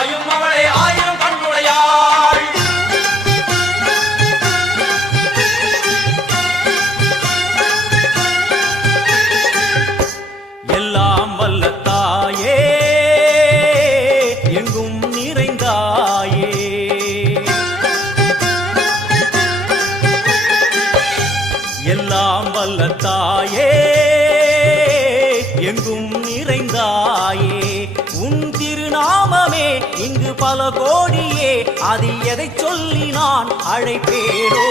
தாயும் அவளே ஆயிரம் கண்ணுடையாள். எல்லாம் வல்ல தாயே எங்கும் நிறைந்தாயே. எல்லாம் வல்ல தாயே எங்கும் நிறைந்தாயே. உன் திருநாமமே இங்கு பல கோடியே, அது எதை சொல்லி நான் அழைப்பேனோ.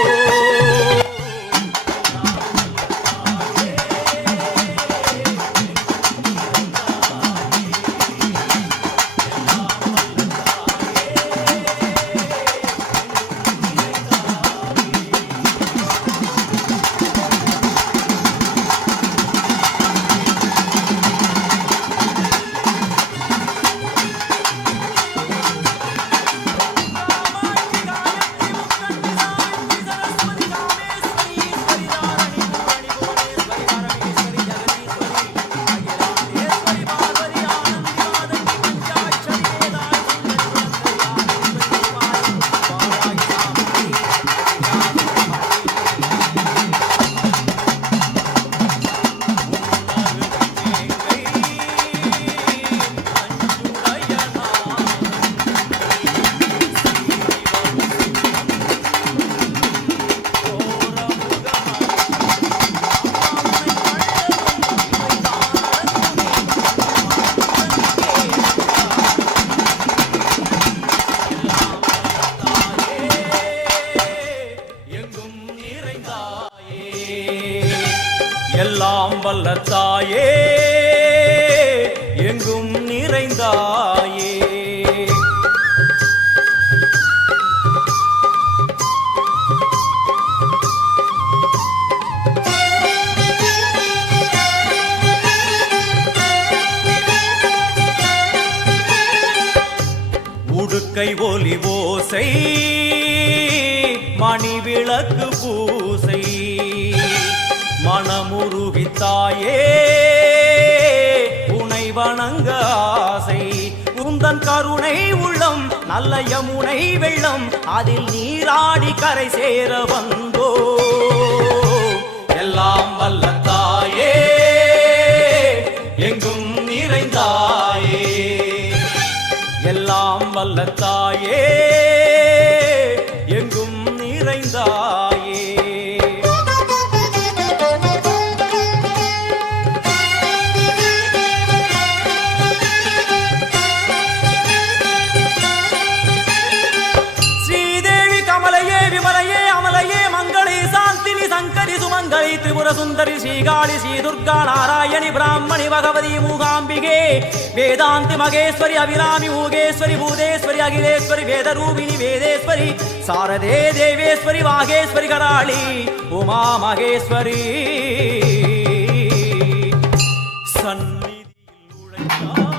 எல்லாம் வல்ல தாயே எங்கும் நிறைந்தாயே. உடுக்கை ஒலி ஓசை மணி விளக்கு பூசை மனமுருகித்தாயே உனை வணங்க ஆசை. உந்தன் கருணை உள்ளம் நல்ல யமுனை வெள்ளம், அதில் நீராடி கரை சேர வந்தோ. எல்லாம் வல்ல தாயே எங்கும் நிறைந்தாயே. எல்லாம் வல்ல தாயே எங்கும் நிறைந்தாயே. திரிபுர சுந்தரி ஸ்ரீகாளி ஸ்ரீ துர்கா நாராயணி பிராமணி பகவதி மூகாம்பிகே வேதாந்தி மகேஸ்வரி அபிராமி மூகேஸ்வரி பூதேஸ்வரி அகிலேஸ்வரி வேதரூபிணி வேதேஸ்வரி சாரதே தேவேஸ்வரி வாகேஸ்வரி கராளி உமா மகேஸ்வரி. சந்நிதியில் உழைத்தார்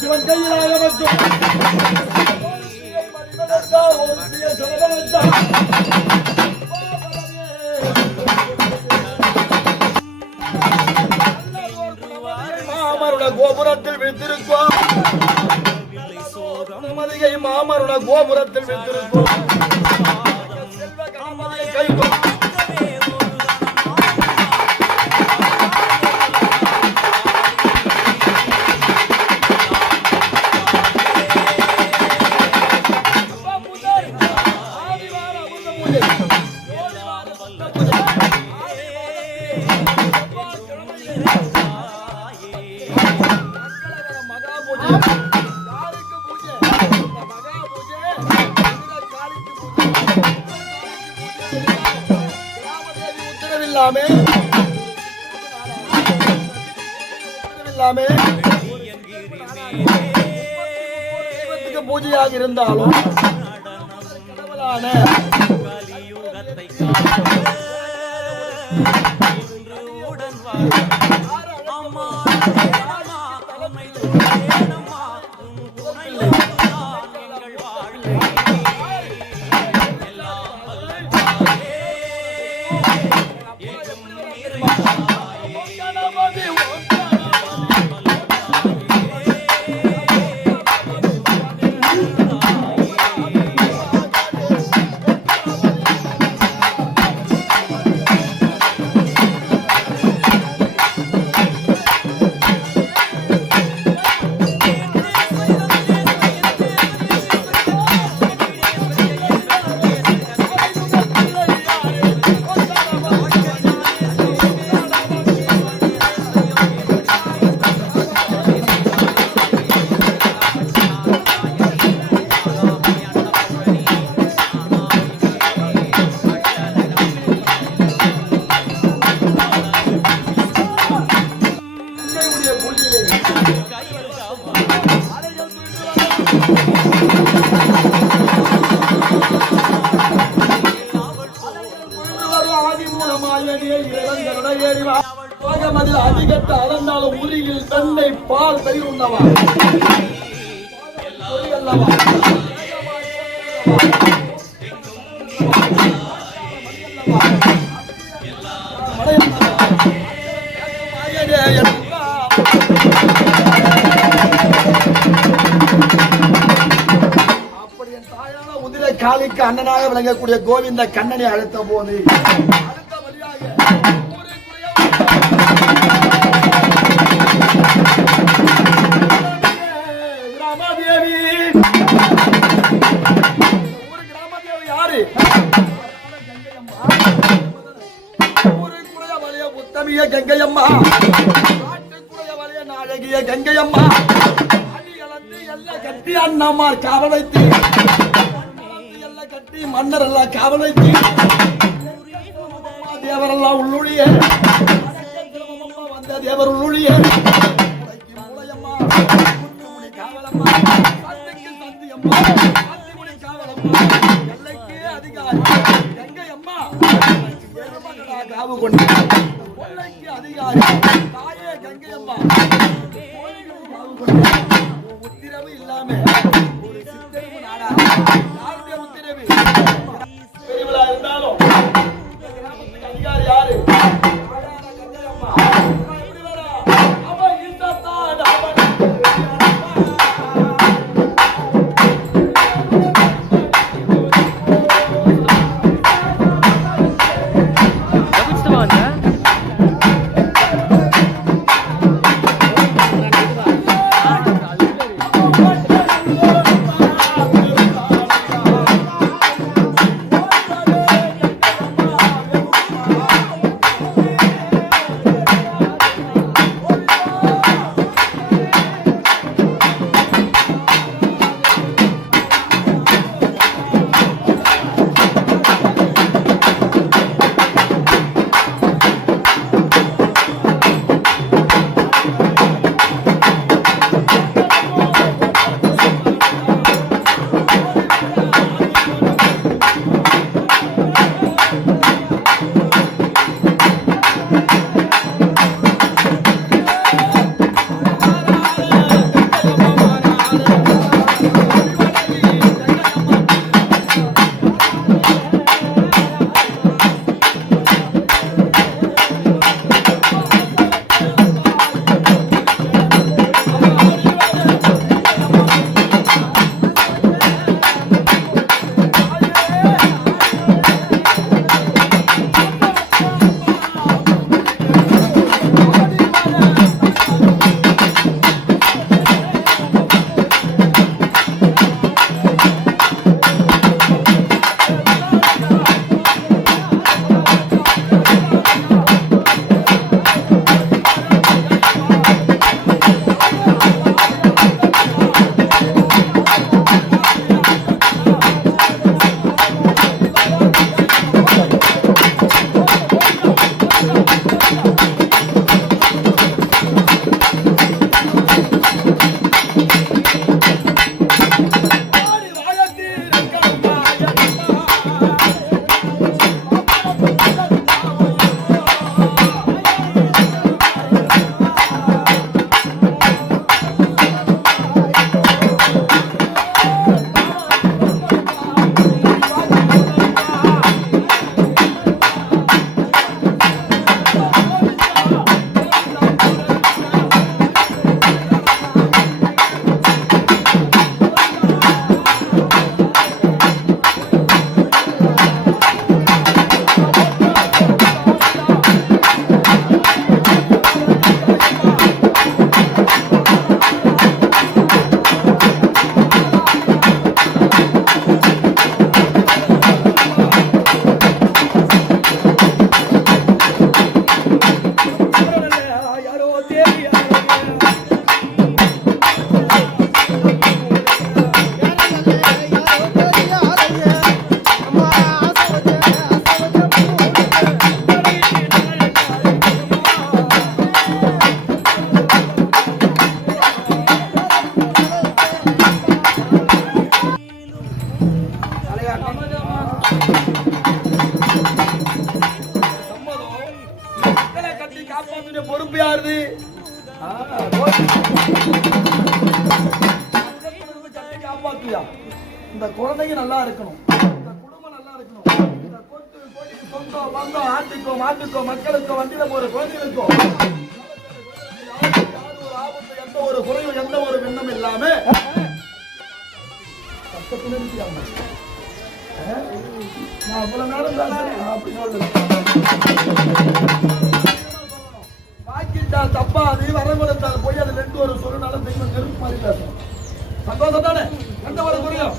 சிவன் கையிலாக மட்டும் மாமருட கோபுரத்தில் வைத்திருக்கோம். மதிகை மாமருட கோபுரத்தில் வைத்திருக்கோம். பூஜையாக இருந்தாலும் அதிகட்ட அளந்தாலும் உரியில் தன்னை பால் தயிர் உண்ணவா அப்படி என் தாயான உதிரை காளிக்கு அண்ணனாக விளங்கக்கூடிய கோவிந்த கண்ணனை அழைத்த போது கங்கையம்மா நாயகிய கங்கையம்மா கட்டி அண்ணாமார் காவல் வைத்து கட்டி மன்னர் எல்லாம் காவல் வைத்து தேவரெல்லாம் உள்ளொழிய வந்த தேவர் உள்ளொழிய அதிகாரி கங்கையம்மா காவு கொண்டு அதிகாரி தாயே கங்கையம்மா உத்திரவு இல்லாம ஒரு சித்தரிவு நாடா யாருடைய உத்திரவு பெரியவளா இருந்தாலும் அதிகாரி யாரு கங்கையம்மா எப்படி வரா அவ இந்த தான் காப்பாத்துடைய பொறுப்பு யாருது? காப்பாத்துயா. இந்த குழந்தைங்க நல்லா இருக்கணும், இந்த குடும்பம் நல்லா இருக்கணும், இந்த சொந்தம் பந்தம் ஆட்டுக்கோ மாட்டுக்கோ மக்களுக்கோ வண்டியில போற குழந்தைகளுக்கோ ஒரு ஆபத்து, எந்த ஒரு குறையும் எந்த ஒரு விண்ணம் இல்லாம நான் அவ்வளவு நேரம் அப்படி சொல்லுவேன். வாக்கிட்டா தப்பா அது வரங்குளத்தால் போய் அது ரெண்டு ஒரு சொல்லுனாலும் தெய்வம் நெருப்பு மாதிரி பேசணும். சந்தோஷம் தானே? எந்த ஒரு புரியும்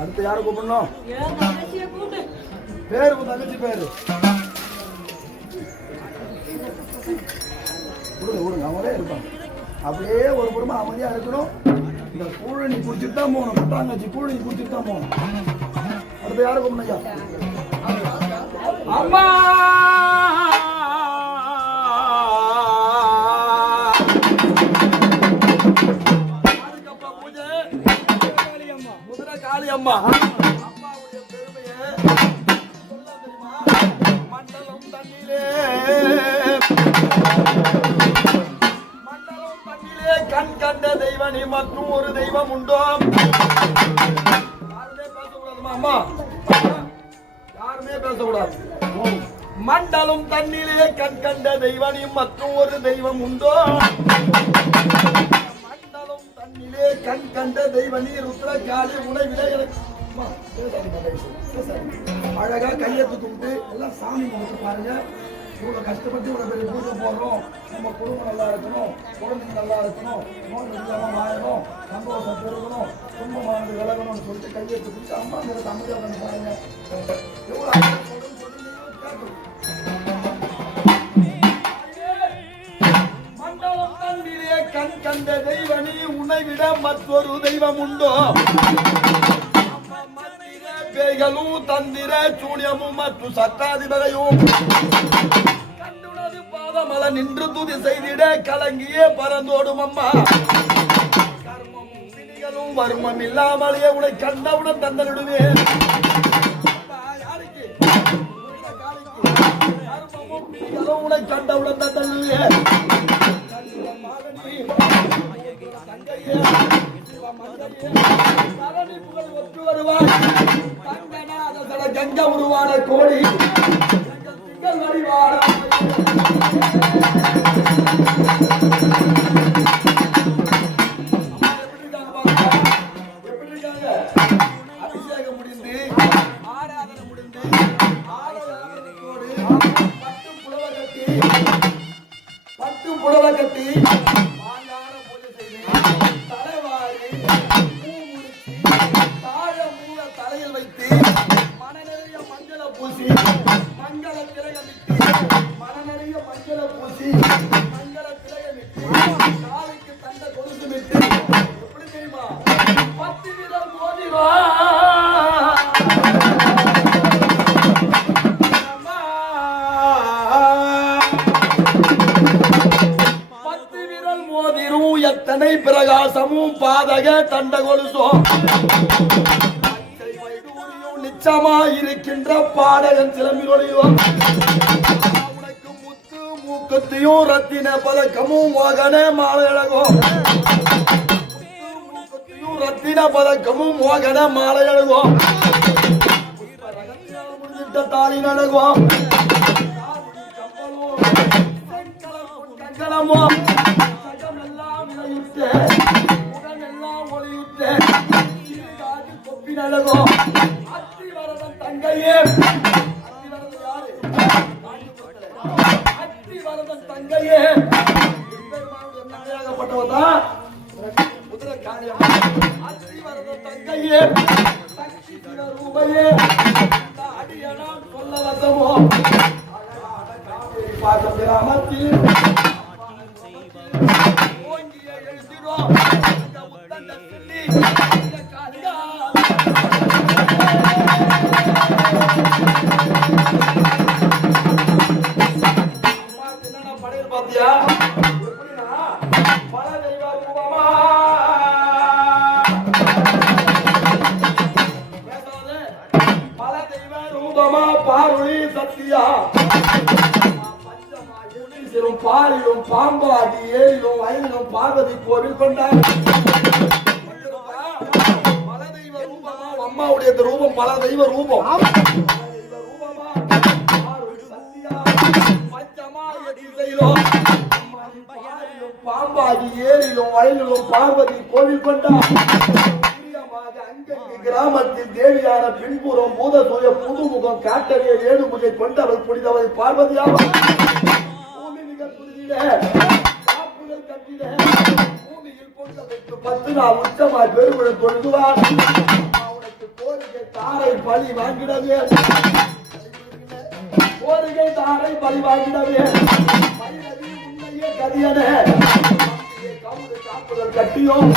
அடுத்து யாரு கூப்பிடணும்? பேரு உன் தங்கச்சி பேரு விடுங்க அவங்களே இருப்பாங்க. அப்படியே ஒரு புறமா அமைதியா இருக்கணும். இந்த கூழி குடிச்சிட்டு தான் போகணும். பட்டாங்கச்சி கூழி குடிச்சிட்டு தான் போகணும். அடுத்து யாரு கூப்பிடணும் ஐயா? அம்மா அம்மா அம்மாவுடைய பெருமையை சொல்ல தெரியுமா? மண்டலம் தண்ணிலே கண் கண்ட தெய்வனி மற்றும் ஒரு தெய்வம் உண்டோ? யாருமே பேசக்கூடாதுமா அம்மா, யாருமே பேசக்கூடாது. மண்டலம் தண்ணிலே கண் கண்ட தெய்வனி மற்றும் ஒரு தெய்வம் உண்டோ? தண்ணிலே கண் கண்ட தெய்வனி ருத்ரகாளி உனை விட எனக்கு அழகா கையெழுத்து கும்பிட்டு எல்லாம் சாமி கும்பிட்டு பாருங்க. இவ்வளவு கஷ்டப்பட்டு இவ்வளவு பெரிய பூஜை போடுறோம். நம்ம குடும்பம் நல்லா இருக்கணும், குழந்தைங்க நல்லா இருக்கணும், நோய் இல்லாம வாழணும், சந்தோஷம் பெருகணும், துன்பமானது விலகணும்னு சொல்லிட்டு கையெழுத்து கும்பிட்டு அம்மா மேல அமைதியா வந்து பாருங்க. எவ்வளவு கேட்கணும். கண் கண்ட தெய்வனி உன்னை விட மற்றொரு தெய்வம் உண்டோ? பேய்களும் தந்திர சூனியமும் மற்றும் சட்டாதிபதையும் கண்டுனது பாதமல நின்று துதி செய்திட கலங்கிய பரந்தோடும் அம்மா. கர்மமும் விதிகளும் வர்மம் இல்லாமலே உன்னை கண்டவுடன் தந்தனிடுவேன். யாருக்கு? கர்மமும் விதிகளும் உன்னை கண்டவுடன் தந்தனிடுவேன். கங்க உருவான கோடி வடிவான அபிஷேகம் முடிந்து ஆராதனை முடிந்து பட்டு புடவை கட்டி தலையில் வைத்து மனநிறைய மஞ்சள பூசி மங்கள திலகமிட்டு மனநிறைய மஞ்சள பூசி மங்கள திலகமிட்டு காலுக்கு தந்த கொலுசு விட்டு எப்படி தெரியுமா 10 விரல் மோதிரா 10 விரல் மோதிரும் எத்தனை பிரகாசமும் பாதக தண்ட கொலுசும் நிச்சயமா இருக்கின்ற பாடகன் சிலம்பிலொழியும் உனக்கு முத்து மூக்கத்தையும் ரத்தின பதக்கமும் மோகன மாலையழகும் மூக்கத்தையும் ரத்தின பதக்கமும் மோகன மாலையழகும் முடிஞ்சிட்ட தாலி நடகும் கங்கணமும் சகமெல்லாம் விளையுற்ற உடனெல்லாம் ஒளியுற்ற கொப்பின் அழகும் தங்கையே யாரு தங்கையே நாயகப்பட்டவதான் குதிரை காரியம் அத்தி வரத தங்கையே சக்தி ரூபையே அடியனான் சொல்ல வசமோ பாதம் கிராமத்தில் ஓங்கிய எழுதினோம் இந்த முத்தண்ட சொல்லி இந்த காரியா பாத்தியா பல தெய்வ ரூபமா பல தெய்வ ரூபமா பாருளி சத்தியா பஞ்சமாயும் பாலிலும் பாம்பாடி ஏழிலும் வயலிலும் பார்வதி கோவில் கொண்டார் பல தெய்வ ரூபமா அம்மாவுடைய ரூபம் பல தெய்வ ரூபம் பாம்பாடி ஏரியிலும் வயலிலும் பார்வதி கோவில் கொண்டார் அங்கங்கு கிராமத்தில் தேவியான பின்புறம் பூதசூய புதுமுகம் காட்டறிய ஏழுமுகை கொண்டவள் புனிதவள் பார்வதியாவார் பூமி மிக புதிய காப்புகள் கட்டிட பூமியில் பொங்கலுக்கு 10 நாள் உச்சமாய் பெருமிழம் தொழுதுவார் அவனுக்கு கோரிக்கை தாரை பலி வாங்கிடவே கோரிக்கை தாரை பலி வாங்கிடவே கதியன கவுடு காப்புதல் கட்டியும்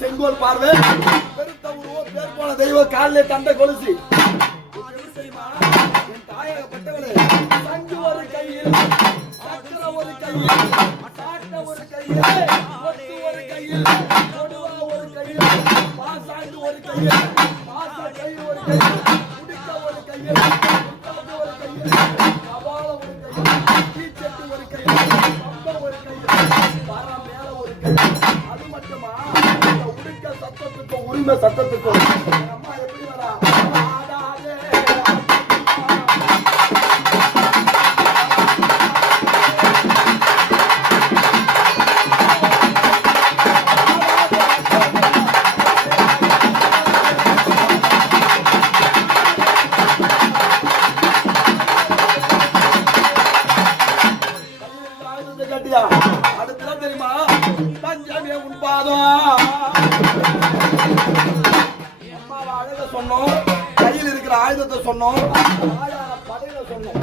செங்கோல் பார்வை பெருத்த உருவம் பேர் போன தெய்வ காலிலே தண்டை கொலுசி தாயகப்பட்டவளே சங்கு ஒரு கையில் சக்கர ஒரு கையில் சாட்ட ஒரு கையில் ஒத்து ஒரு கையில் கொடுவா ஒரு கையில் பாசாங்கு ஒரு கையில் பாச கை ஒரு கையில் குடிக்க ஒரு கையில் முத்தாது ஒரு கையில் கபால ஒரு கையில் தீச்சட்டு ஒரு கையில் பம்ப ஒரு கையில் பாரா மேல ஒரு கையில் அது மட்டுமா சத்தத்துக்கும் உரிமை சத்தத்துக்கும் அம்மா எப்படி வரா கட்டியா அடுத்த தெரியுமா பஞ்சமே உண்பாதம் சொன்னோம் கையில் இருக்கிற ஆயுதத்தை சொன்னோம் படையில சொன்னோம்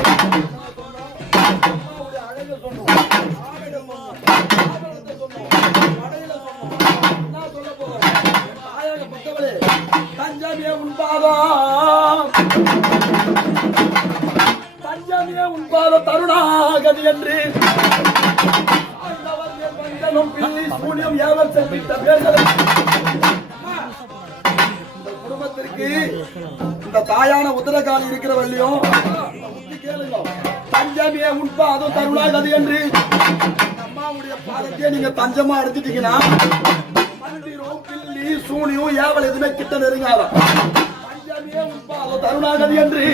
அழக சொன்னோம் படையில சொன்னோம் என்ன சொல்ல போறோம் தாயாக புத்தவளே தஞ்சமே உண்பாதம் தஞ்சமே உண்பாத தருணாகதி என்று சூனியம் ஏவல் செல்வித்த பேர்களை அதுக்கு இந்த தாயான உத்தரகாளி இருக்கிற வள்ளியும் கேளுங்க. தஞ்சமே உண்பா அதுவும் தருணாகது என்று அம்மாவுடைய பாதத்தையே நீங்க தஞ்சமா எடுத்துட்டீங்கன்னா மந்திரம் பில்லி சூனியும் ஏவல் எதுவுமே கிட்ட நெருங்காத. தஞ்சமே உண்பா அதுவும் தருணாகது என்று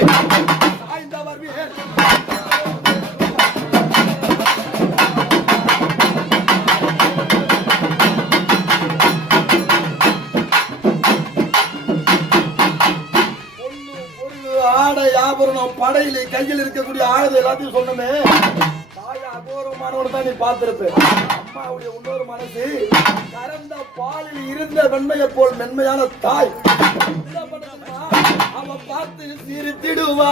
ஆடை ஆபரணம் படையில கையில் இருக்கக்கூடிய ஆயுதம் எல்லாத்தையும் சொன்னமே. தாய அகோரமானவன் தான் நீ பார்த்திருப்ப. அம்மாவுடைய இன்னொரு மனசு கறந்த பாலில் இருந்த வெண்மையை போல் மென்மையான தாய். அவ பார்த்து சிரித்திடுவா.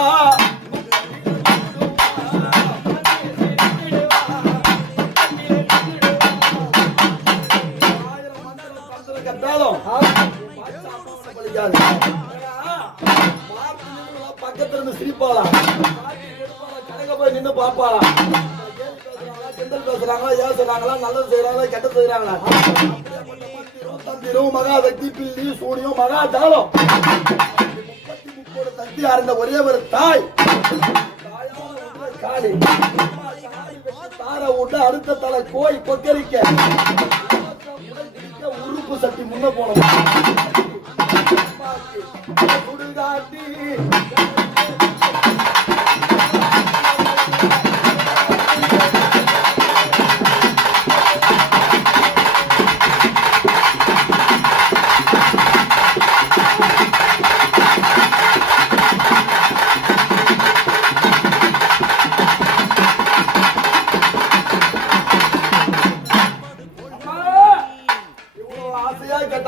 ஆயிரம் மந்திரம் பந்தரம் கட்டாலும் பக்கத்துல இருந்து சிரிப்பாளா, கணக்க போய் நின்று பாப்பாளா, கிண்டல் பேசுறாங்களா, ஏசுறாங்களா, நல்லது செய்யறாங்களா, கெட்டது செய்யறாங்களா, தந்திரம் மகாசக்தி பில்லி சூனியம் மகாஜாலம் 33 சக்தி அறிந்த ஒரே ஒரு தாய். காளி தார விட்டு அடுத்த தலை கோய் கொக்கரிக்க உறுப்பு சக்தி முன்ன போனோம். சுடுகாட்டி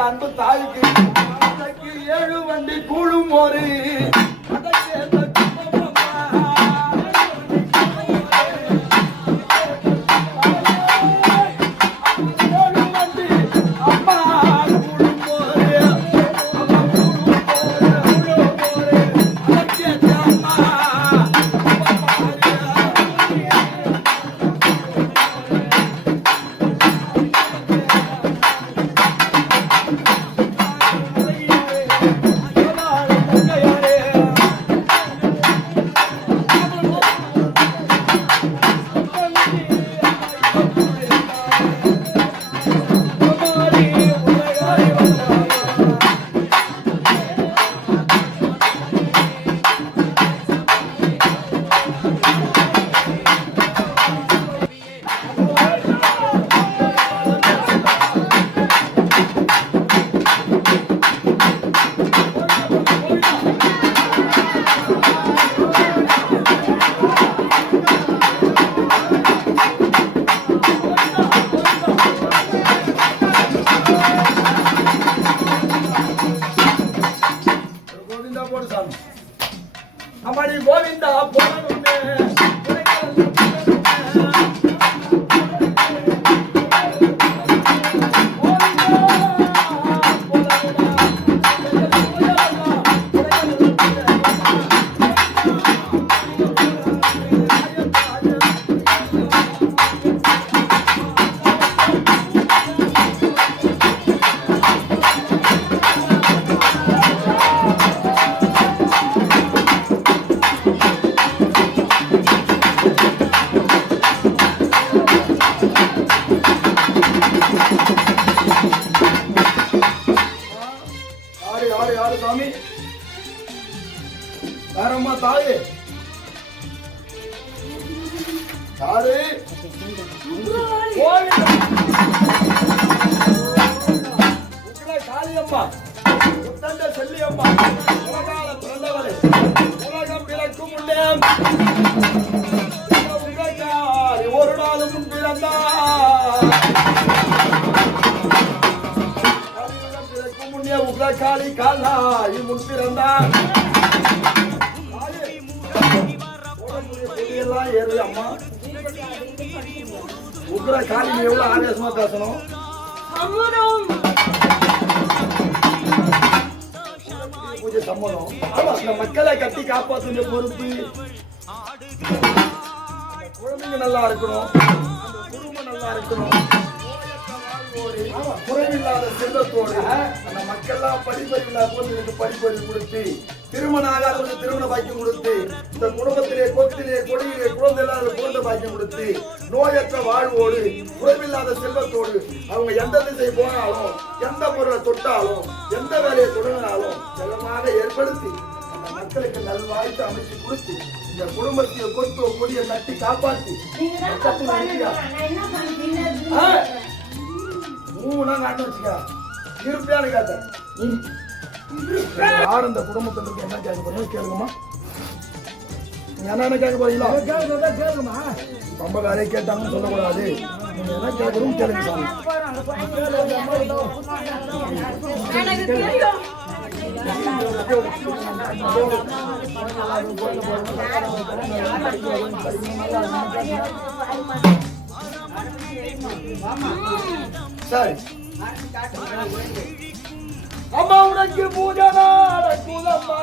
அன்பு தாய்க்கு 7 வண்டி கூழும் ஒரு அம்மாடி கோவிந்தா போனே சாமி வேறம்மா தாயே யாரு காளியம்மா உத்தண்ட செல்லியம்மா உலகால பிறந்தவரே உலகம் பிறக்கும் முன்னே ஒரு நாளும் முன் பிறந்தார் முன்னே உலகாளி காலாய் முன் பிறந்தார் ஏறு அம்மா உக்ர காளி எவ்வளவு ஆவேசமா பேசணும் பூஜை சம்மதம் அந்த மக்களை கட்டி காப்பாற்ற பொறுப்பு குழந்தைங்க நல்லா இருக்கணும் குடும்பம் நல்லா இருக்கணும் குறைவில்லாத செல்வத்தோடு அந்த மக்கள்லாம் படிப்பறிவில்லா குழந்தைகளுக்கு படிப்பறிவு கொடுத்து திருமண ஆகாதவர்களுக்கு திருமண பாக்கியம் கொடுத்து இந்த குடும்பத்திலே கொத்திலே கொடியிலே குழந்தை இல்லாத குழந்தை பாக்கியம் கொடுத்து நோயற்ற வாழ்வோடு குறைவில்லாத செல்வத்தோடு அவங்க எந்த திசை போனாலும் எந்த பொருளை தொட்டாலும் எந்த வேலையை தொடங்கினாலும் செல்லமாக ஏற்படுத்தி அந்த மக்களுக்கு நல்வாய்ப்பு அமைச்சு கொடுத்து இந்த குடும்பத்தை கொத்து கொடியை கட்டி காப்பாற்றி நாட்டு வச்சுக்க இருப்பியான்னு கேட்ட யார் இந்த குடும்பத்திற்கு என்ன கேட்க போறீங்க கேளுங்கம்மா. நீங்க என்ன கேட்க போறீங்களா? கேளுங்கம்மா. ரொம்ப வேலையை கேட்டாங்கன்னு சொல்லக்கூடாது. நீங்க என்ன கேட்கணும் கேளுங்க சாமி. சரி அம்மா உனக்கு பூஜை நடக்குதம்மா.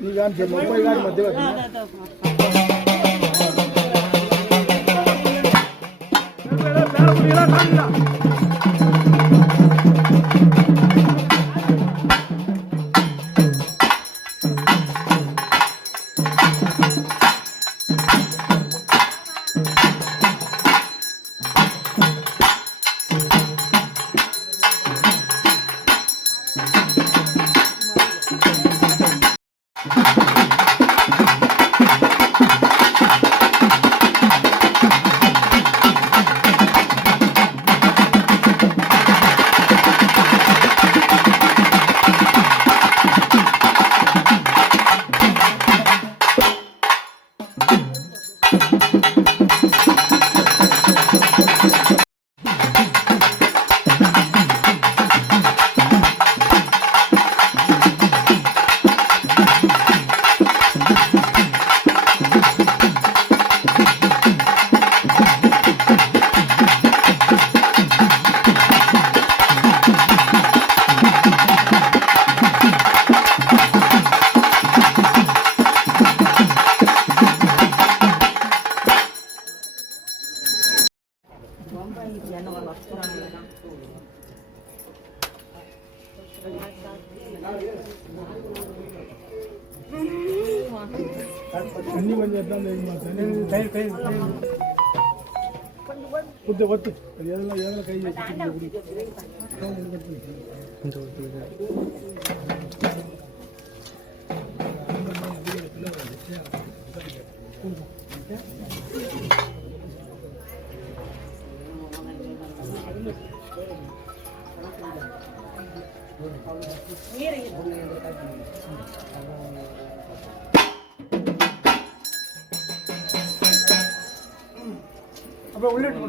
นี่การเขียนมาไม่ได้มาเดือดఅన్ని మంది ఎట్లా వద్దు వద్దు ఏదైనా ఏదైనా కై அப்புறம் உள்ளிட்டு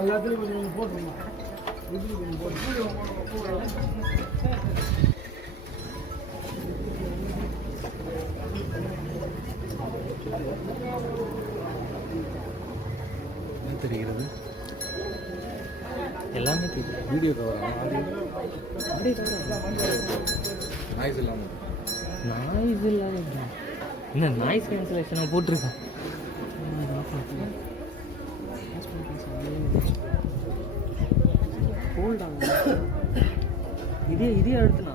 எல்லாத்தையும் கொஞ்சம் போட்டுருமா தெரிகிறது எல்லாமே தெரியும். வீடியோ கவர் அப்படியே நாய்ஸ் இல்லாமல் என்ன நாய்ஸ் கேன்சலேஷனாக போட்டிருக்கான். ஹோல்ட் ஆகும் இதே அடுத்துனா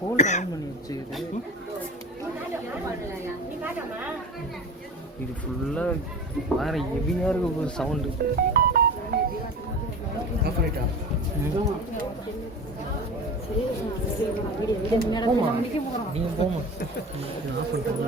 ஹோல்ட் ஆன் பண்ணி வச்சுக்குது. இது ஃபுல்லாக வேற ஹெவியாக இருக்கு சவுண்டு. போமா நீங்கள் போமா ஆஃப் பண்ணிட்டு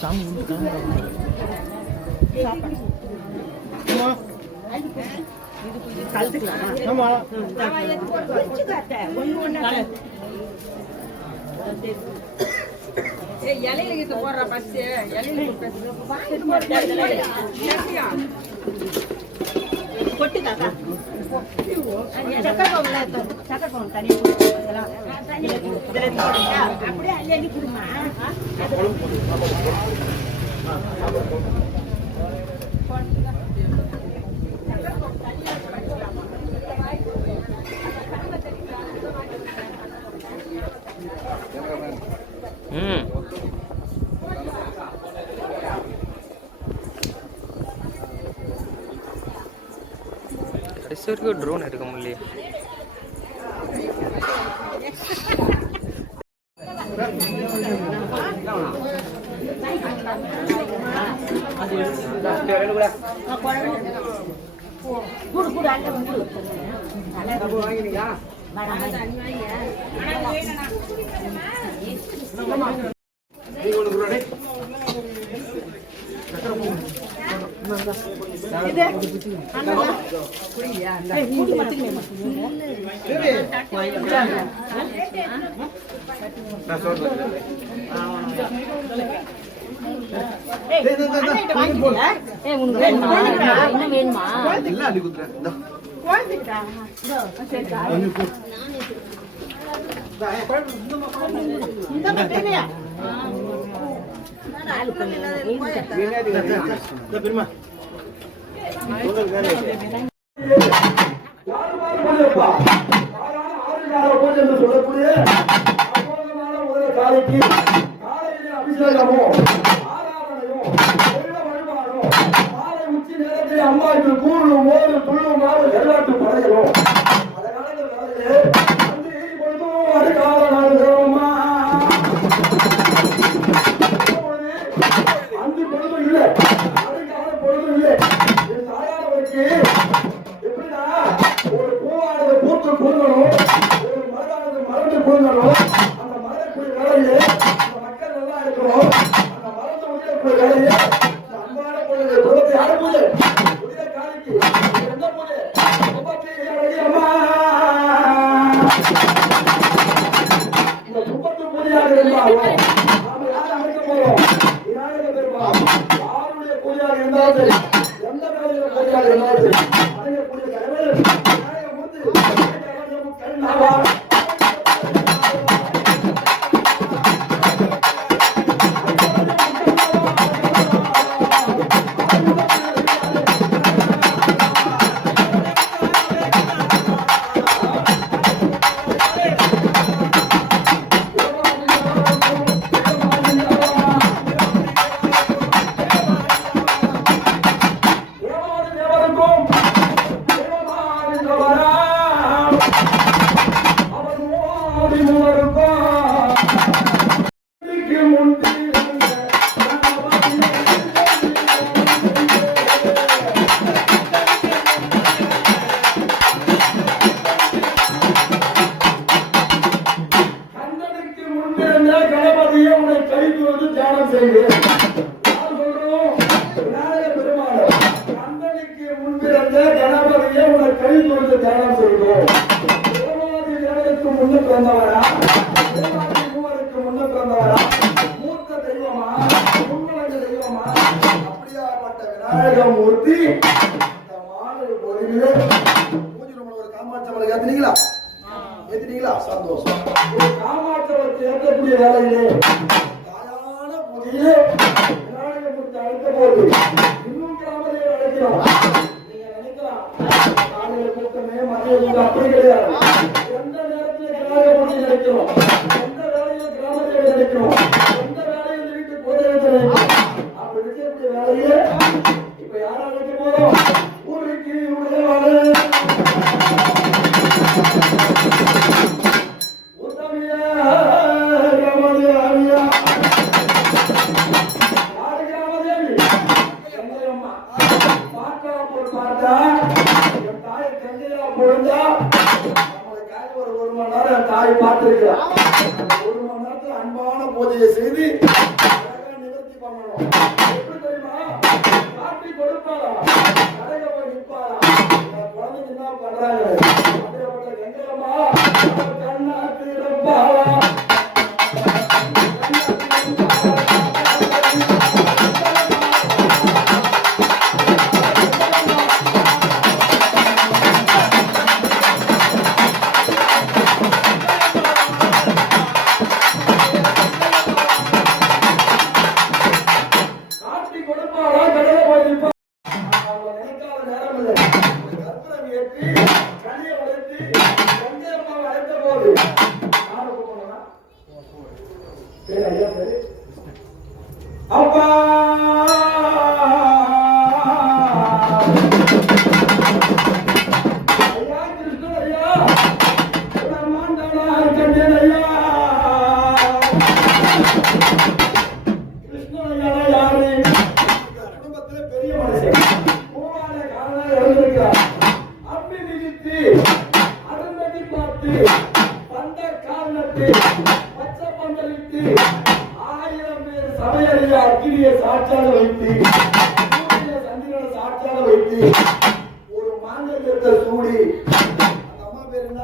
சாமி இலையில போடுற பஸ் கொட்டுக்காக்கா சக்கரை பவுன் தனியாக அப்படியே அள்ளி அள்ளி கொடுமா. கடைசி வரைக்கும் ட்ரோன் எடுக்க முடியல. அம்மாவுக்கு கூறும் ஓடு துள்ளும் மாறு எல்லாத்து படையலும் அஞ்சு பொழுதும் இல்லை அதுக்கான பொழுதும் இல்லை. எப்படின்னா ஒரு பூவானது பூத்து குழுங்கணும், ஒரு மரமானது மறந்து குழுங்கணும். அந்த மரக்கூடிய வேலையே அந்த மக்கள் நல்லா இருக்கணும். அந்த மரத்தை உயரக்கூடிய வேலையே அன்பான பொழுது குலத்தை யாரு பூஜை புதிய காலிக்கு எந்த பூஜை அம்மா இந்த குப்பத்து பூஜையாக இருந்தாலும் நாம யாரை அழைக்க போறோம்? விநாயக பெருமாள். யாருடைய பூஜையாக இருந்தாலும் சரி, எந்த வேலையில பூஜையாக இருந்தாலும் சரி, அடையக்கூடிய கடவுள் விநாயகமூர்த்தி கண்ணாவா கணபதியை உன்னை கைக்கு வந்து தியானம் செய்வேன். கந்தனுக்கு முன்பிருந்த கணபதியை உன்னை கைக்கு வந்து தியானம் செய்வோம். தேவாதி தேவனுக்கு முன்னுக்கு வந்தவரா, தேவாதி மூவருக்கு முன்னுக்கு வந்தவரா, மூத்த தெய்வமா, முன்னிலங்க தெய்வமா, அப்படியாப்பட்ட விநாயக மூர்த்தி இந்த மாலை பொழுதிலே பூஜை ரூம்ல ஒரு காமாட்சமலை ஏத்துனீங்களா? ஏத்துனீங்களா? சந்தோஷம். ஒரு காமாட்சமலை ஏற்றக்கூடிய வேலையிலே தாயான பூஜையிலே விநாயகர் மூர்த்தி அழைத்த போது இன்னும் கிராமத்தையே அழைக்கிறோம். நீங்க நினைக்கலாம் காலையில கூட்டமே மதியம் அப்படி கிடையாது. எந்த நேரத்தில் விநாயகர் மூர்த்தி நினைக்கிறோம், எந்த வேலையில் கிராமத்தை நினைக்கிறோம், எந்த வேலையில் வீட்டு பூஜை நினைக்கிறோம். அப்படி இருக்கக்கூடிய வேலையிலே இப்ப யாரா அழைக்க போறோம்? ஊருக்கு உடையவாளே ஒரு மணி நேரத்தில் அன்பான பூஜையை செய்து நிவர்த்தி பண்ணணும். எப்படி தெரியுமா? காட்டி கொடுப்பாரா, கடையில போய் நிற்பாரா, குழந்தைங்க என்ன பண்றாங்க? அப்படிப்பட்ட கங்கையம்மா கண்ணா திருப்பாரா அப்பா ஐயா கிருஷ்ணன் ஐயா கண்டேன் ஐயா. கிருஷ்ணன் ஐயா யாரு? குடும்பத்திலே பெரிய மனுஷன். பூவான காரணம் இறந்திருக்கிறார். அப்படி நிறுத்தி அருந்ததி பார்த்து பந்த காரணத்தை பச்சை பந்தலிட்டு 1000 பேர் சபையறிய அக்கினியை சாட்சியாக வைத்து சந்திரனை சாட்சியாக வைத்து ஒரு மாங்கல்யத்தை சூடி அந்த அம்மா பேர் என்ன?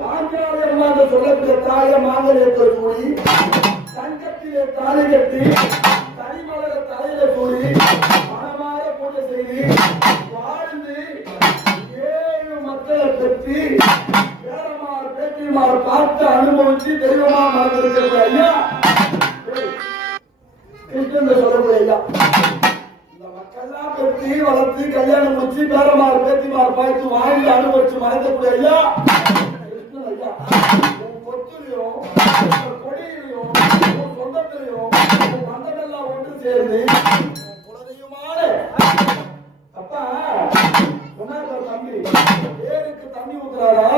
பாஞ்சாலி அம்மா என்று சொல்லக்கூடிய தாய மாங்கல்யத்தை சூடி தங்கத்திலே தாலி கட்டி தனிமலர தலையில சூடி மனமாற பூஜை செய்து வாழ்ந்து 7 மக்களை பெற்று பேரமார் பேட்டிமார் பார்த்து அனுபவித்து தெய்வமா மறந்திருக்கிறது ஐயா. கிருஷ்ணன் சொல்லக்கூடிய ஐயா இந்த மக்கள்லாம் பெற்று வளர்த்து கல்யாணம் முடிச்சு பேரமார் பேத்திமார் பார்த்து வாழ்ந்து அனுபவிச்சு மறக்கக்கூடிய ஐயா கிருஷ்ணன் ஐயா. உன் கொத்துலையும் உன் கொடியிலையும் உன் சொந்தத்திலையும் உன் மந்தமெல்லாம் ஒன்று சேர்ந்து உன் குலதெய்வமான அப்பா சொன்னார் தம்பி வேருக்கு தண்ணி ஊத்துறாரா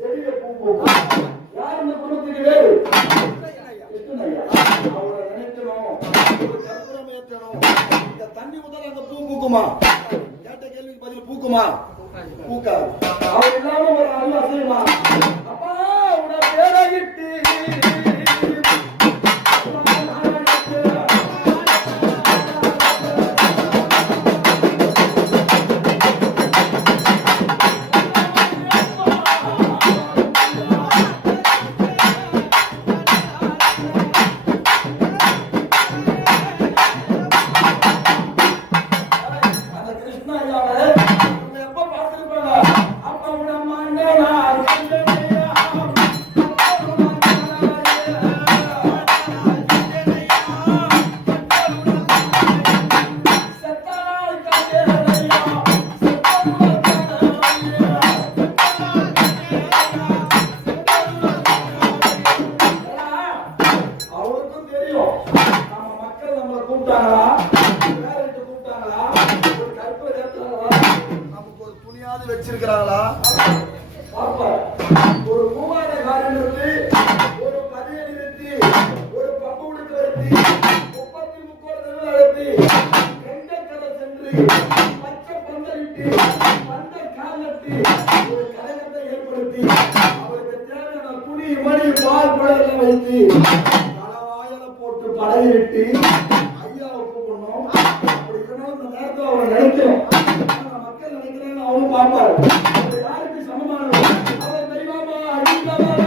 செடியில பூ பூக்கும். யார் இந்த குடும்பத்துக்கு வேறு? கிருஷ்ணன் ஐயா. அவரை நினைக்கணும், ஒரு கற்பூரம் ஏற்றணும். இந்த தண்ணி ஊத்தால அந்த பூ பூக்குமா? கேட்ட கேள்விக்கு பதில் பூக்குமா? பூக்காது. அவர் இல்லாம ஒரு அருள் அசையுமா? அப்பா உன பேராகிட்டு வச்சிருக்கிறாங்களா? ஒரு மூவாத காரியத்தை ஒரு பதியடி வெட்டி ஒரு பம்பு உடுக்க வெட்டி 33 நடத்தி எந்த கதை சென்று பச்சை பந்தலிட்டு பந்த காலத்தி ஒரு கழகத்தை ஏற்படுத்தி அவருக்கு தேவையான குடி மணி பால் குழந்தை வைத்து தலவாயில போட்டு பழகிட்டு ஐயாவை கூப்பிடணும். அப்படி இருக்கணும். இந்த நேரத்தில் அவர் நினைக்கிறோம். மக்கள் நினைக்கிறாங்க, அவரும் பார்ப்பாரு. யாருக்கு சமமானவர்? அவர் தெய்வமா அழிந்தவரா?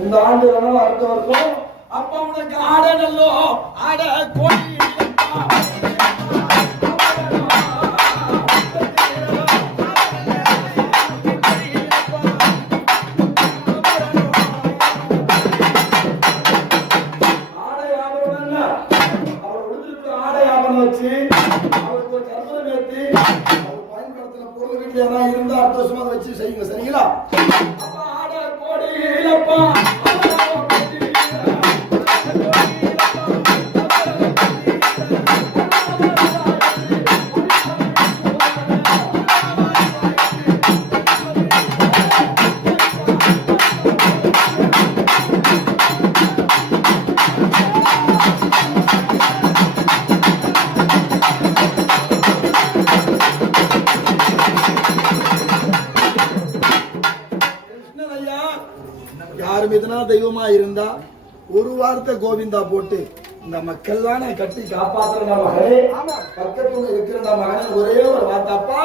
இந்த ஆண்டு இல்லைனாலும் அடுத்த வருஷம் அப்ப உனக்கு ஆட நல்லோ ஆட கோடி வச்சு அவருக்கு ஒரு கற்பனை ஏற்றி அவர் பயன்படுத்தின பொருள் வீட்டில் ஏதாவது இருந்தால் அடுத்த வருஷமா அதை வச்சு செய்யுங்க சரிங்களா? அப்பா ஆட கோடி இல்லப்பா யாரும் எதனா தெய்வமா இருந்தா ஒரு வார்த்தை கோவிந்தா போட்டு இந்த மக்கள் தானே கட்டி காப்பாத்துற மகனே பக்கத்துல இருக்கிற மகனே ஒரே ஒரு வார்த்தை அப்பா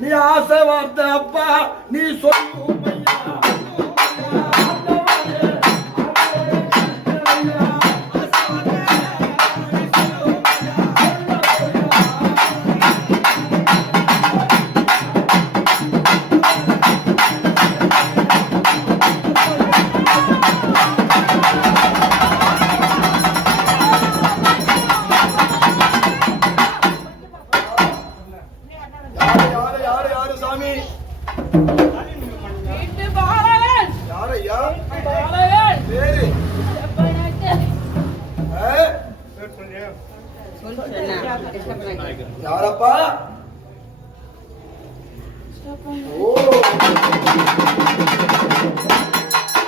நீ ஆசை வார்த்தை அப்பா நீ சொல்லு யாரப்பா? ஓ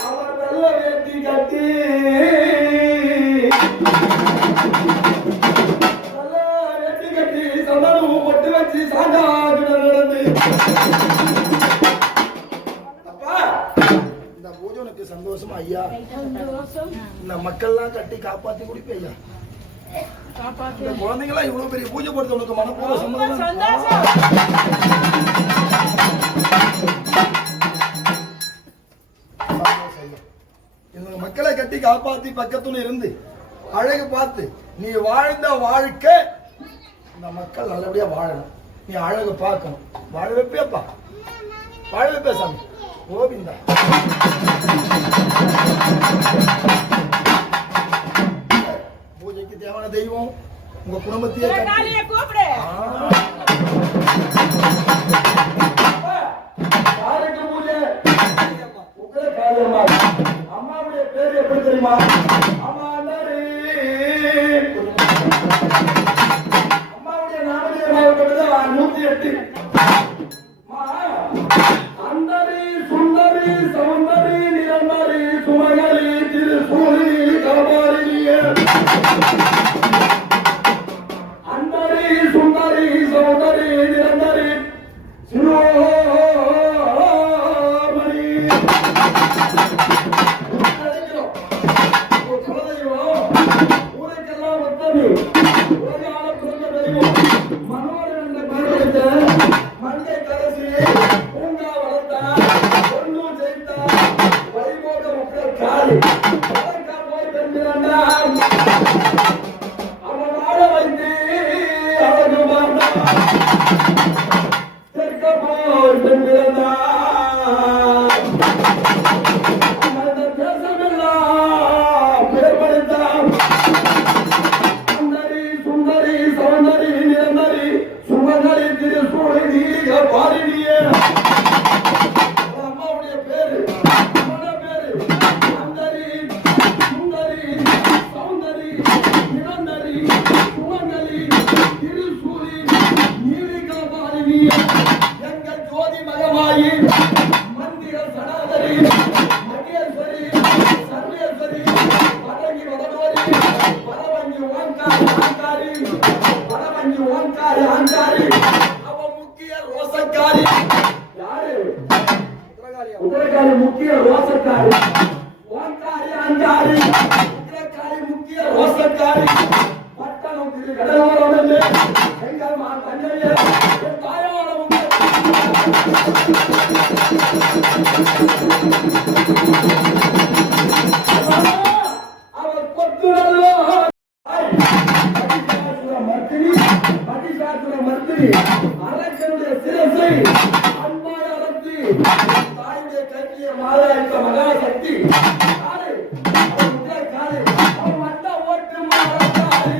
அவர் நல்ல வேட்டி கட்டி சந்தனமும் பொட்டு வச்சு சாஞ்சாகிட நடந்து அப்பா இந்த பூஜை உனக்கு சந்தோஷமா ஐயா? இந்த மக்கள்லாம் கட்டி காப்பாத்தி குடிப்ப ஐயா. இந்த குழந்தைங்களா இவ்வளவு பெரிய பூஜை போடுறது உனக்கு மனப்பூர்வ சம்மதம்? இந்த மக்களை கட்டி காப்பாத்தி பக்கத்துல இருந்து அழகு பார்த்து நீ வாழ்ந்த வாழ்க்கை இந்த மக்கள் நல்லபடியா வாழணும். நீ அழகு பார்க்கணும். வாழ வைப்பேப்பா, வாழ வைப்பே சாமி. கோவிந்தா பூஜைக்கு தேவையான தெய்வம் உங்க குடும்பத்தையே அம்மாவுடைய பேரு எப்படி தெரியுமா? அம்மாவுடைய நாமதேவ 108 அந்தரி சுந்தரி சௌந்தரி நிரந்தரி சுமகரி திருசூரி கபாரிணிய அந்தரி சுந்தரி சௌந்தரி நிரந்தரி சிரோமணி ஊரைக்கெல்லாம் ஒத்தது உலகால பிறந்த தெய்வம் மனோரன் என்ற மங்கை கரசி பூங்கா வளர்த்தா ஒன்னு ஜெயித்தா வைபோக மக்கள் காலி போய் பெண்கிறாண்டா அவன் வாழ வைத்து அழகு மாண்டா தெற்க போய் பெண்கிறதா அந்த தேசமெல்லாம் பேர் படைத்தான் சுந்தரி சுந்தரி சௌந்தரி நிரந்தரி சுமங்கலி திருசூழி நீலிக பாரிணிய அம்மாவுடைய பேரு பேரு சுந்தரி சுந்தரி சௌந்தரி நிரந்தரி சுமங்கலி திருசூழி நீலிக பாரிணிய எங்கள் ஜோதி மகமாயி மந்திர சனாதரி மகேஸ்வரி சர்வேஸ்வரி வடங்கி வடமோரி வடவங்கி ஓங்காரி வடவங்கி ஓங்காரி ஆங்காரி அவ முக்கிய ரோசக்காரி யாரு? உத்தரகாரி முக்கிய ரோசக்காரி ஓங்காரி ஆங்காரி உத்தரகாரி முக்கிய ரோசக்காரி பட்டணம் திரு கடலோரம் எங்கள் மா தந்தையே தாயோட முக்கிய தாயுடைய கைக்கிய மாதா இந்த மகா சக்தி காலை அவன் முதல் காலை அவன் வந்த ஓட்டு மாதா காலை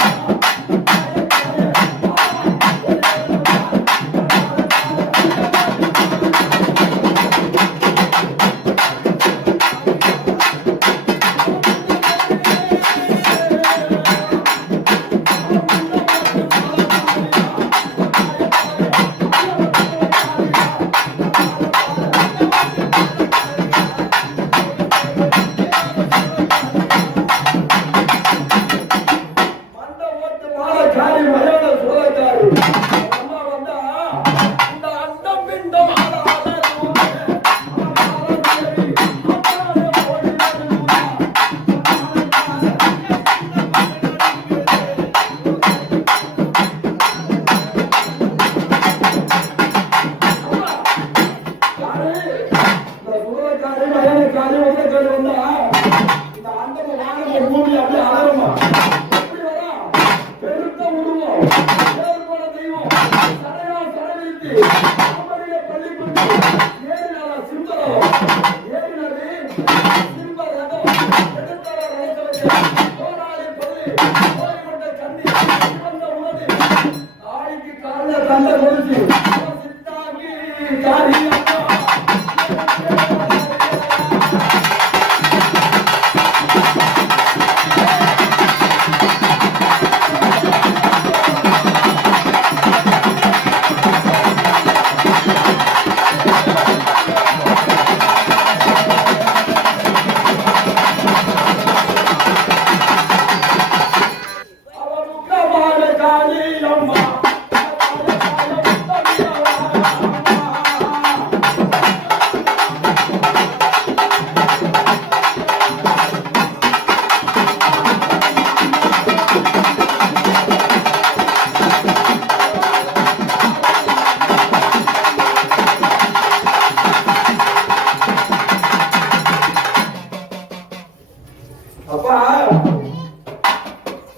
அப்பா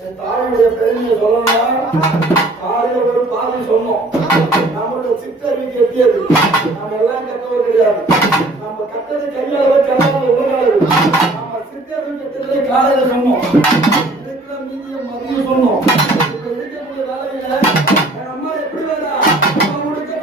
என் தாயுடைய பெருமையை சொல்லணும்னா காலையில ஒரு பாதி சொன்னோம். நம்மளுடைய சிற்றறிவுக்கு எட்டியது. நம்ம எல்லாம் கற்றவர் கிடையாது. நம்ம கட்டது கையாள கல்லாத உலகாளு. நம்ம சிற்றறிவு கட்டதை காலையில சொன்னோம். இருக்கிற மீதியை மதியம் சொன்னோம். இப்ப இருக்கக்கூடிய வேலையில என் அம்மா எப்படி வேணா அவங்களுக்கு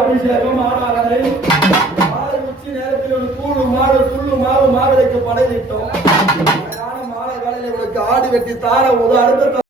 அபிஷேகம் ஆராதனை மாலை உச்சி நேரத்தில் ஒரு கூழு மாடு துள்ளு மாவு மாவிளைக்கு படையிட்டோம். மாலை வேலையில உங்களுக்கு ஆடி வெட்டி தார உத அடுத்த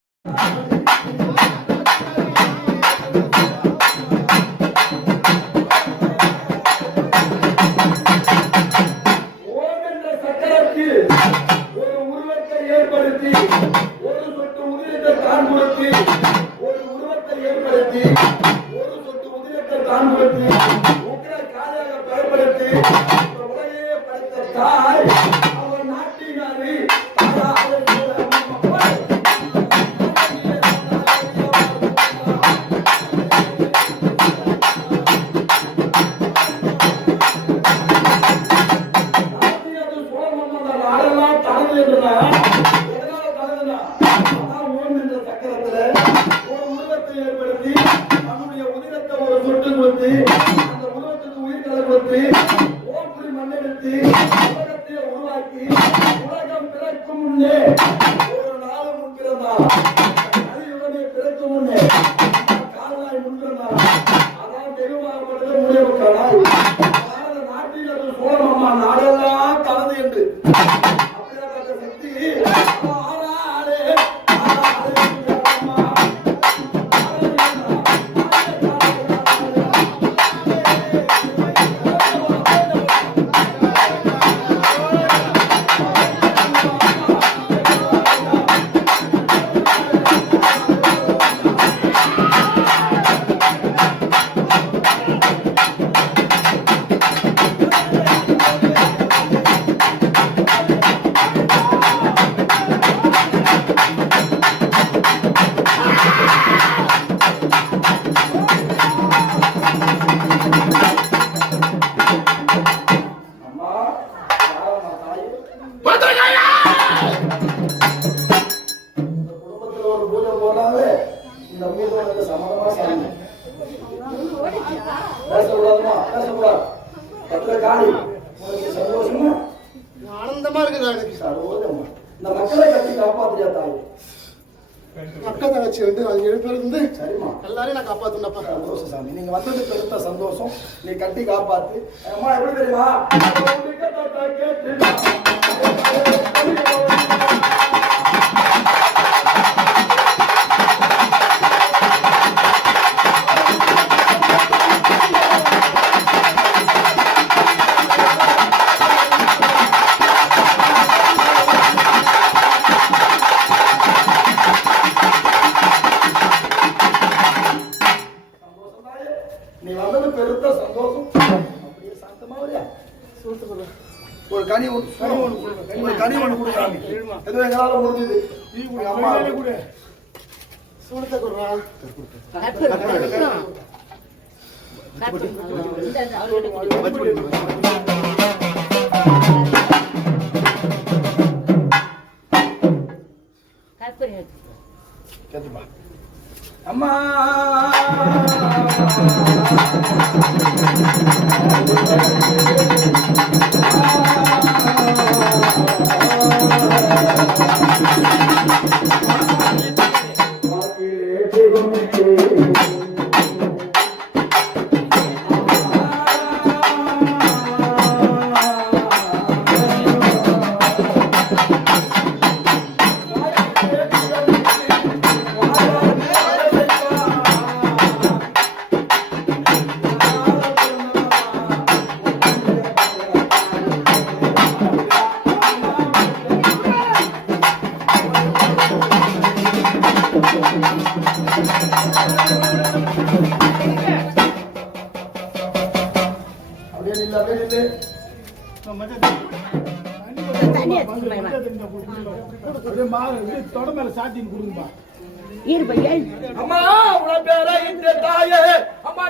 கொடுத்து ஓட்டுரி மண்ணெடுத்து உலகத்தை உருவாக்கி உலகம் பிறக்கும் முன்னே ஒரு நாள் முன்பிறந்தார். கலியுகமே பிறக்கும் முன்னே கால்வாய் முன்பிறந்தார். அதான் தெருவாகப்படுத்த முடிவு காணாய். பாரத நாட்டில் அது சோழமம்மா நாடெல்லாம் கலந்து என்று அப்படியாப்பட்ட சக்தி ஆறாளே ஆனந்தமா இருக்குதா எனக்கு. இந்த மக்களை கட்டி காப்பாத்தியா தாய்? அக்கா தங்கச்சி வந்து அவங்க 7 பேர் இருந்து சரிம்மா, எல்லாரையும் நான் காப்பாத்துனப்பா. சந்தோஷம் சாமி. நீங்க வந்தது பெருத்த சந்தோஷம். நீ கட்டி காப்பாத்து. அம்மா எப்படி தெரியுமா? நீ வந்தது பெருத்த சந்தோஷம். அப்படியே சாந்தமா வரியா? ஒரு கனி ஒரு கனி ஒன்று கொடுக்குறாங்க. எதுவும் எங்களால முடிஞ்சது. அம்மா கூட சூடத்தை கொடுறா. கேட்டுப்பா. அம்மா அம்மா உன பேர இந்த தாயே அம்மா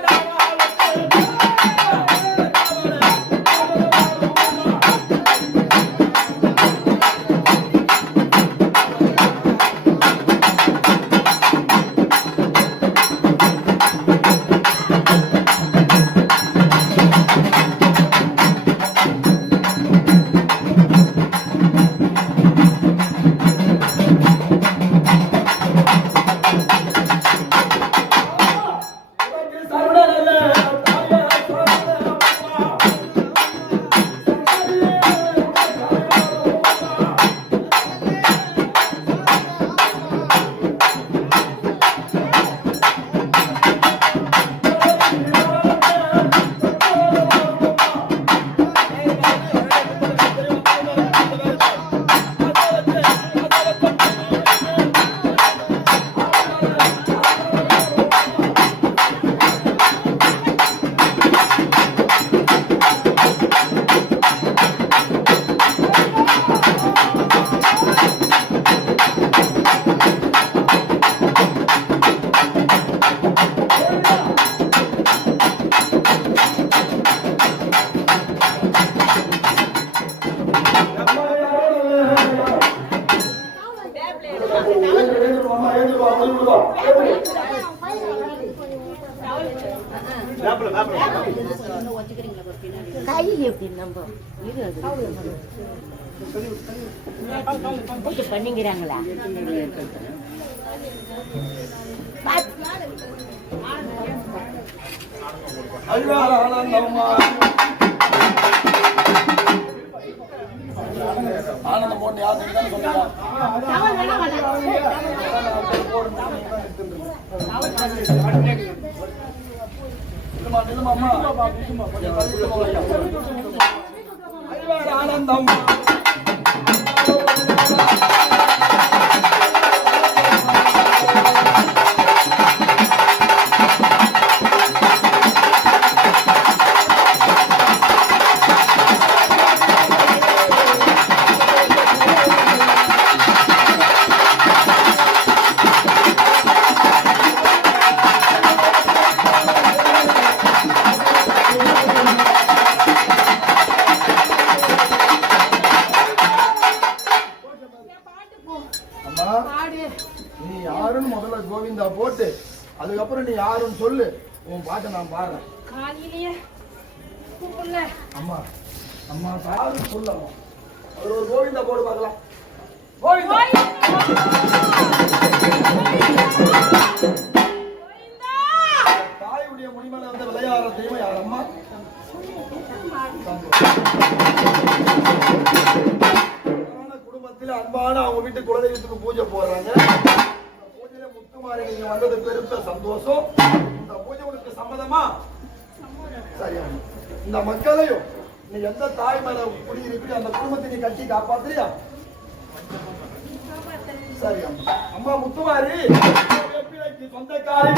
வச்சுக்கிறீங்களா கை எப்படி நம்ம இது அது பண்ணிக்கிறாங்களா அறிவார் ஆனந்தம்மா ஆனந்தம் போட்டு யார் தானே சொல்லுங்க அறிவார் ஆனந்தம் நீ யாருன்னு முதல்ல கோவிந்தா போட்டு அதுக்கப்புறம் நீ யாருன்னு சொல்லு உன் பாட்டை நான் பாடுறேன் அம்மா அம்மா யாருன்னு சொல்லலாம் அது ஒரு கோவிந்தா போடு பார்க்கலாம் கோவிந்தா தாயுடைய முடிமலை வந்து விளையாடுற தெய்வம் யார் அம்மா குடும்பத்தில் அன்பான அவங்க வீட்டு குலதெய்வத்துக்கு பூஜை போடுறாங்க பூஜையில முத்துமாரி நீங்க வந்தது பெருத்த சந்தோஷம் இந்த பூஜை உனக்கு சம்மதமா சரியா இந்த மக்களையும் நீ எந்த தாய் மேல குடியிருப்பி அந்த குடும்பத்தை நீ கட்டி காப்பாத்துறியா சரியா அம்மா முத்துமாரி சொந்தக்காரி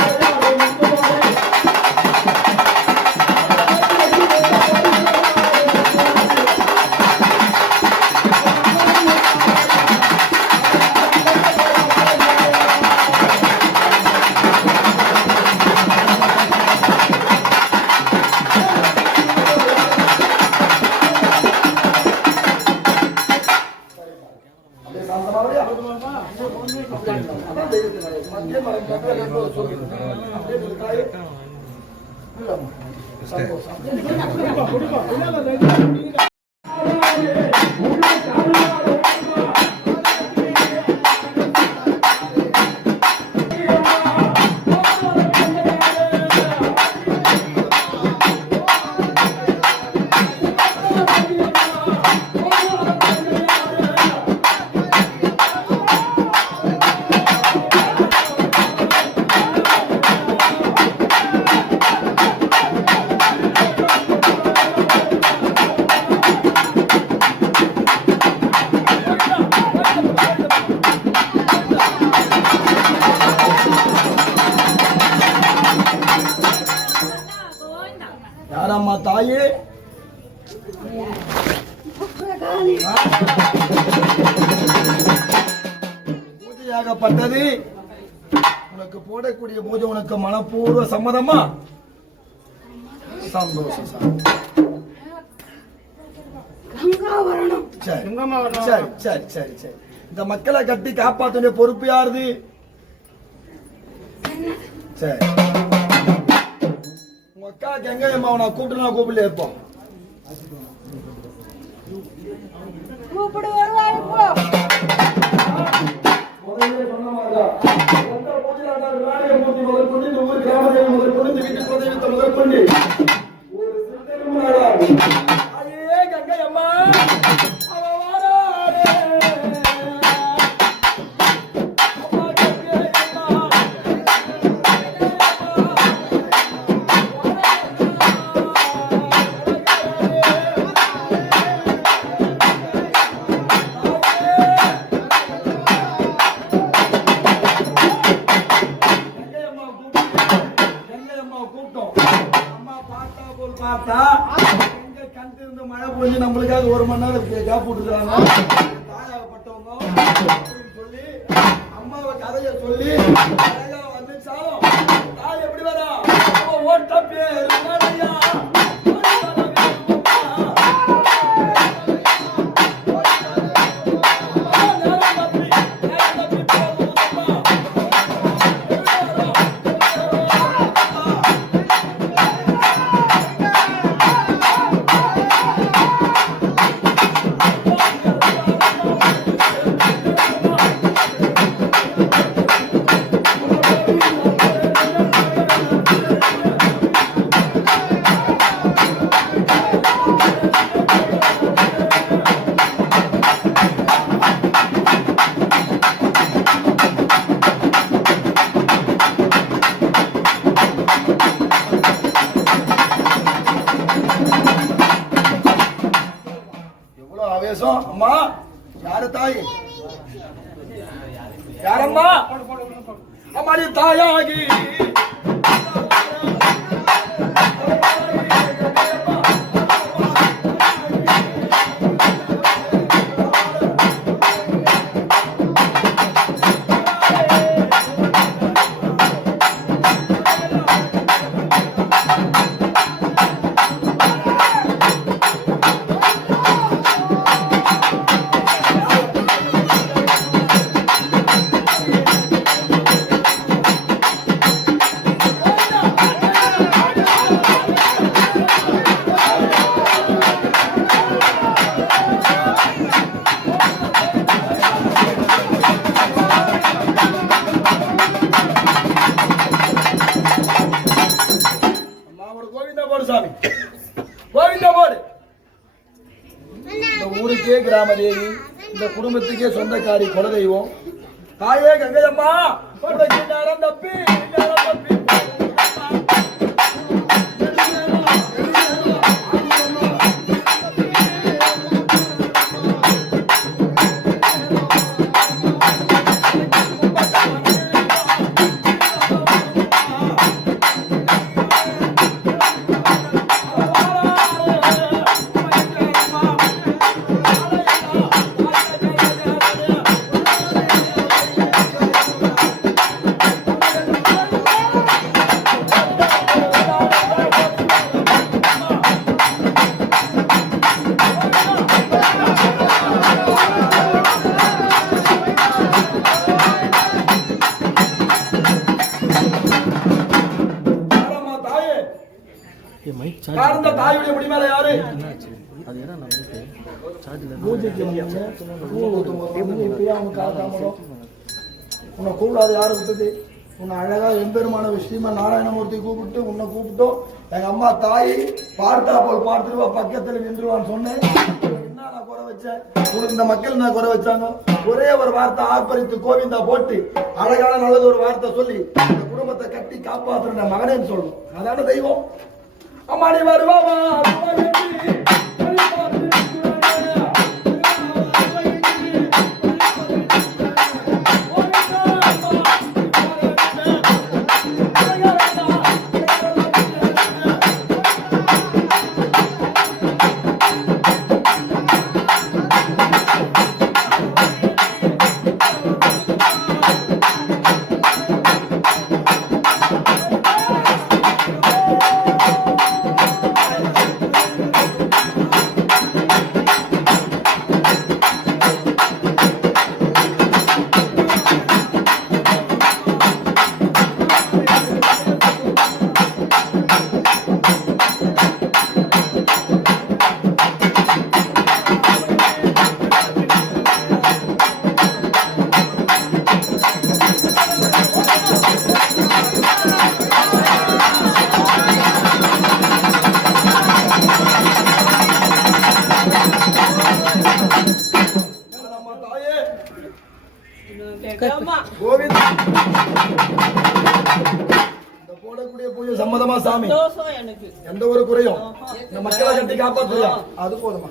யாரம்மா தாயே பூஜையாகப்பட்டது உனக்கு போடக்கூடிய பூஜை உனக்கு மனப்பூர்வ சம்மதமா சந்தோஷம் சரி சரி சரி சரி சரி இந்த மக்களை கட்டி காப்பாற்ற பொறுப்பு யாருது சரி உங்க அக்கா கங்கையம்மா நான் கூப்பிடல இருப்போம் கூப்பிடு வருவாரு போ மழை பொழிஞ்சு நம்மளுக்காக ஒரு மணி நேரம் கேப் விட்டுக்கிறாங்க தாயாகப்பட்டவங்க சொல்லி அம்மாவை கதையை சொல்லி அழகா வந்துச்சாலும் தாய் எப்படி வரா ஓட்ட பேர் பேசும். அம்மா யாரு தாய்? யாரம்மா? அம்மா நீ தாயாகி கிராமதேவி, இந்த குடும்பத்துக்கே சொந்தக்காரி குலதெய்வம் தாயே கங்கையம்மா. நேரம் தப்பி தாயுடைய முடிமேல யாரு? உன்னை கூப்பிடாது யாரு விட்டது? உன்னை அழகா எம்பெருமான விஷயமா நாராயணமூர்த்தி கூப்பிட்டு உன்னை கூப்பிட்டோம். எங்க அம்மா தாய் பார்த்தா போல் பார்த்துருவா, பக்கத்துல நின்றுவான்னு சொன்னேன். என்ன நான் குறை வச்சேன்? உனக்கு இந்த மக்கள் நான் குறை வச்சாங்க. ஒரே ஒரு வார்த்தை ஆர்ப்பரித்து கோவிந்தா போட்டு அழகான நல்லது ஒரு வார்த்தை சொல்லி இந்த குடும்பத்தை கட்டி காப்பாற்றுற மகனேன்னு சொல்லணும். அதான தெய்வம். அம்மா நீ வருவாமா? போடக்கூடிய பூஜை சம்மதமா சாமி? எந்த ஒரு குறையும் இந்த மக்களை கட்டி காப்பாற்றுறியா? அது போதுமா?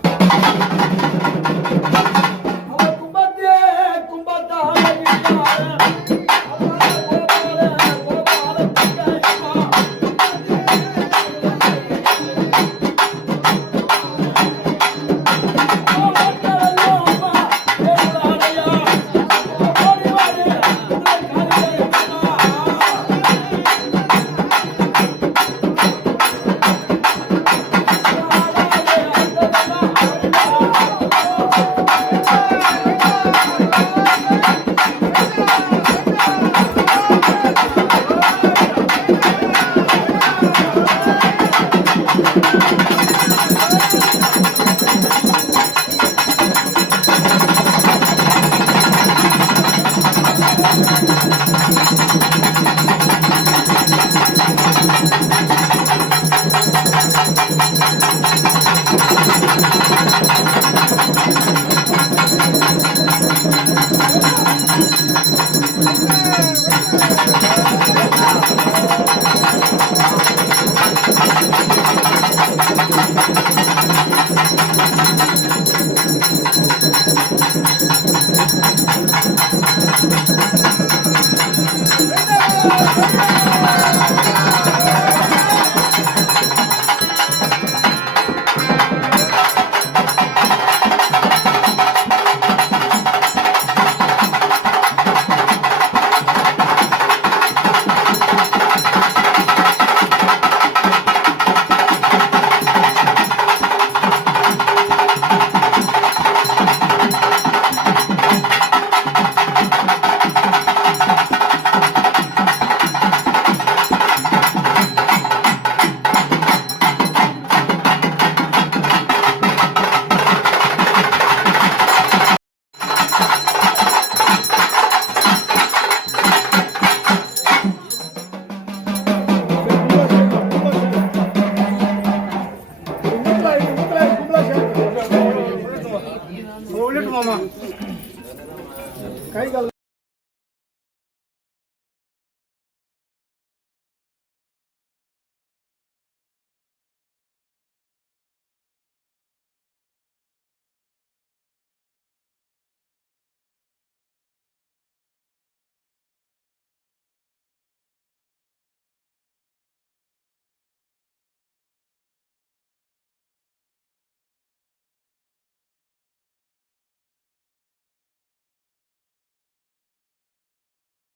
கை கால்